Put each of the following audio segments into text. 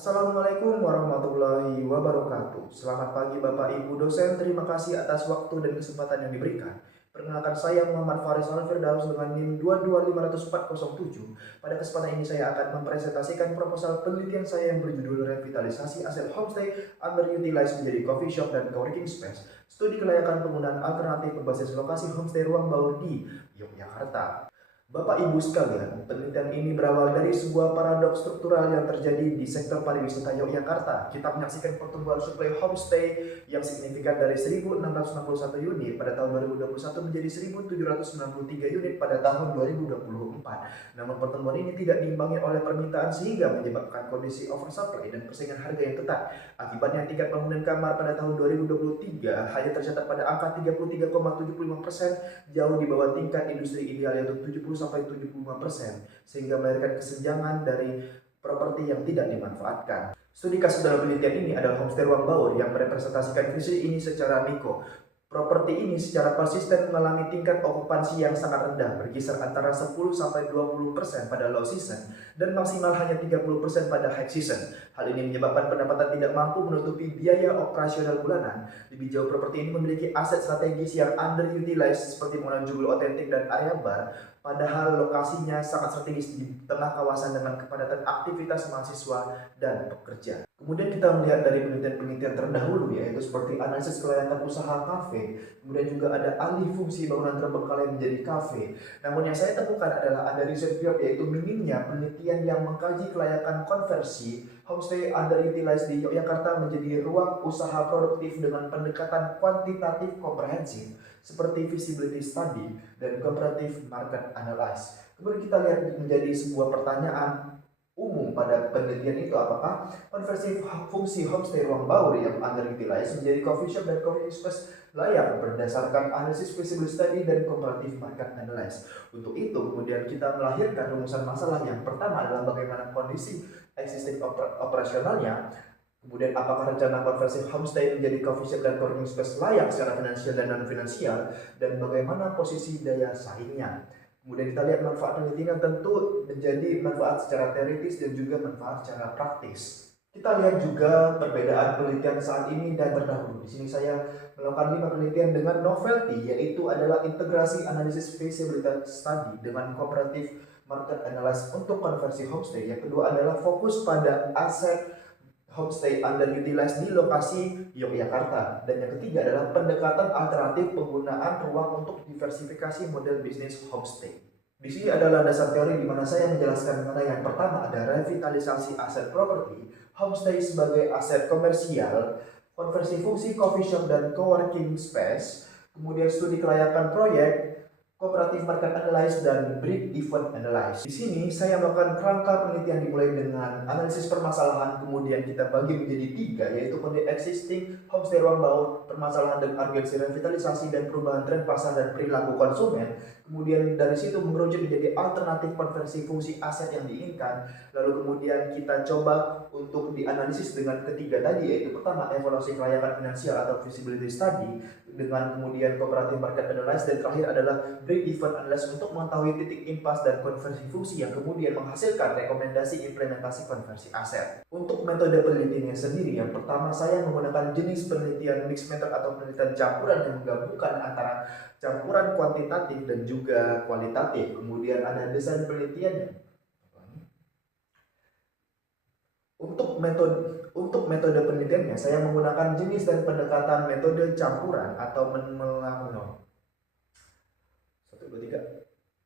Assalamualaikum warahmatullahi wabarakatuh. Selamat pagi Bapak Ibu dosen, terima kasih atas waktu dan kesempatan yang diberikan. Perkenalkan saya Muhammad Faris Al-Firdaus dengan NIM 2250407. Pada kesempatan ini saya akan mempresentasikan proposal penelitian saya yang berjudul Revitalisasi Aset Homestay Underutilized menjadi Coffee Shop dan Coworking Space. Studi kelayakan penggunaan alternatif berbasis lokasi homestay ruang baur di Yogyakarta. Bapak Ibu sekalian, penelitian ini berawal dari sebuah paradoks struktural yang terjadi di sektor pariwisata Yogyakarta. Kita menyaksikan pertumbuhan suplai homestay yang signifikan dari 1.661 unit pada tahun 2021 menjadi 1.793 unit pada tahun 2024. Namun pertumbuhan ini tidak diimbangi oleh permintaan sehingga menyebabkan kondisi oversupply dan persaingan harga yang ketat. Akibatnya tingkat bangunan kamar pada tahun 2023 hanya tercatat pada angka 33,75%, jauh di bawah tingkat industri ideal yaitu 70-75%, sehingga melahirkan kesenjangan dari properti yang tidak dimanfaatkan. Studi kasus dalam penelitian ini adalah homestay ruang baur yang merepresentasikan visi ini secara mikro. Properti ini secara konsisten mengalami tingkat okupansi yang sangat rendah, berkisar antara 10-20% pada low season dan maksimal hanya 30% pada high season. Hal ini menyebabkan pendapatan tidak mampu menutupi biaya operasional bulanan. Lebih jauh, properti ini memiliki aset strategis yang underutilized seperti bangunan joglo otentik dan area bar, padahal lokasinya sangat strategis di tengah kawasan dengan kepadatan aktivitas mahasiswa dan pekerja. Kemudian kita melihat dari penelitian-penelitian terdahulu, yaitu seperti analisis kelayakan usaha kafe, kemudian juga ada alih fungsi bangunan terbengkalai menjadi kafe. Namun yang saya temukan adalah ada riset gap, yaitu minimnya penelitian yang mengkaji kelayakan konversi homestay underutilized di Yogyakarta menjadi ruang usaha produktif dengan pendekatan kuantitatif komprehensif seperti feasibility study dan comparative market analysis. Kemudian kita lihat menjadi sebuah pertanyaan umum pada penelitian itu, apakah konversi fungsi homestay ruang baur yang underutilized menjadi coffee shop dan coworking space layak berdasarkan analisis feasibility study dan comparative market analysis. Untuk itu kemudian kita melahirkan rumusan masalah. Yang pertama adalah bagaimana kondisi existing operasionalnya, kemudian apakah rencana konversi homestay menjadi coffee shop dan coworking space layak secara finansial dan non finansial, dan bagaimana posisi daya saingnya. Kemudian kita lihat manfaat penelitian tentu menjadi manfaat secara teoritis dan juga manfaat secara praktis. Kita lihat juga perbedaan penelitian saat ini dan terdahulu. Di sini saya melakukan 5 penelitian dengan novelty, yaitu adalah integrasi analisis feasibility study dengan comparative market analysis untuk konversi homestay. Yang kedua adalah fokus pada aset homestay underutilized di lokasi Yogyakarta. Dan yang ketiga adalah pendekatan alternatif penggunaan ruang untuk diversifikasi model bisnis homestay. Di sini ada landasan teori di mana saya menjelaskan mengenai yang pertama ada revitalisasi aset properti, homestay sebagai aset komersial, konversi fungsi coffee shop dan coworking space, kemudian studi kelayakan proyek, Cooperative Market Analysis dan Break-Even Analysis. Di sini saya melakukan kerangka penelitian dimulai dengan analisis permasalahan, kemudian kita bagi menjadi 3, yaitu kondisi existing homestay ruang baur, permasalahan dan urgensi revitalisasi, dan perubahan tren pasar dan perilaku konsumen. Kemudian dari situ mengerucut menjadi alternatif konversi fungsi aset yang diinginkan. Lalu kemudian kita coba untuk dianalisis dengan ketiga tadi, yaitu pertama evaluasi kelayakan finansial atau feasibility study, dengan kemudian cooperative market analysis, dan terakhir adalah break-even analysis untuk mengetahui titik impas dan konversi fungsi yang kemudian menghasilkan rekomendasi implementasi konversi aset. Untuk metode penelitiannya sendiri, yang pertama saya menggunakan jenis penelitian mixed method atau penelitian campuran yang menggabungkan antara campuran kuantitatif dan juga kualitatif. Kemudian ada desain penelitiannya. Untuk metode penelitiannya saya menggunakan jenis dan pendekatan metode campuran atau mengulang. 1, 2, 3.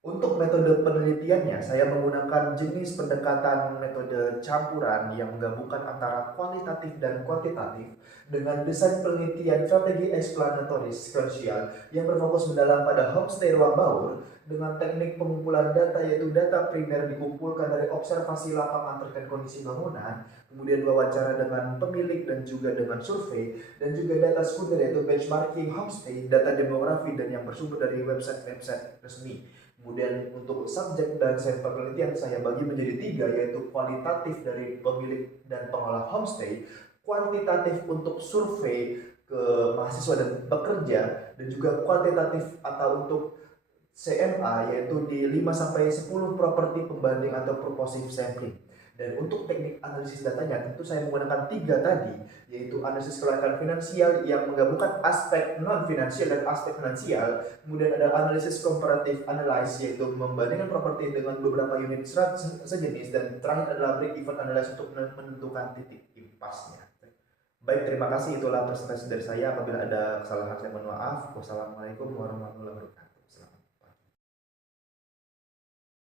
Untuk metode penelitiannya, saya menggunakan jenis pendekatan metode campuran yang menggabungkan antara kualitatif dan kuantitatif dengan desain penelitian strategi explanatory sequential yang berfokus mendalam pada homestay ruang baur dengan teknik pengumpulan data, yaitu data primer dikumpulkan dari observasi lapangan terkait kondisi bangunan, kemudian wawancara dengan pemilik dan juga dengan survei, dan juga data sekunder yaitu benchmarking homestay, data demografi, dan yang bersumber dari website-website resmi. Kemudian untuk subjek dan sampel penelitian saya bagi menjadi 3, yaitu kualitatif dari pemilik dan pengelola homestay, kuantitatif untuk survei ke mahasiswa dan pekerja, dan juga kuantitatif atau untuk CMA, yaitu di 5-10 properti pembanding atau proposif sampling. Dan untuk teknik analisis datanya tentu saya menggunakan 3 tadi, yaitu analisis kelayakan finansial yang menggabungkan aspek non finansial dan aspek finansial, kemudian ada analisis comparative analysis yaitu membandingkan properti dengan beberapa unit sejenis, dan terakhir adalah break even analysis untuk menentukan titik impasnya. Baik, terima kasih, itulah presentasi dari saya. Apabila ada kesalahan saya mohon maaf. Wassalamualaikum warahmatullahi wabarakatuh.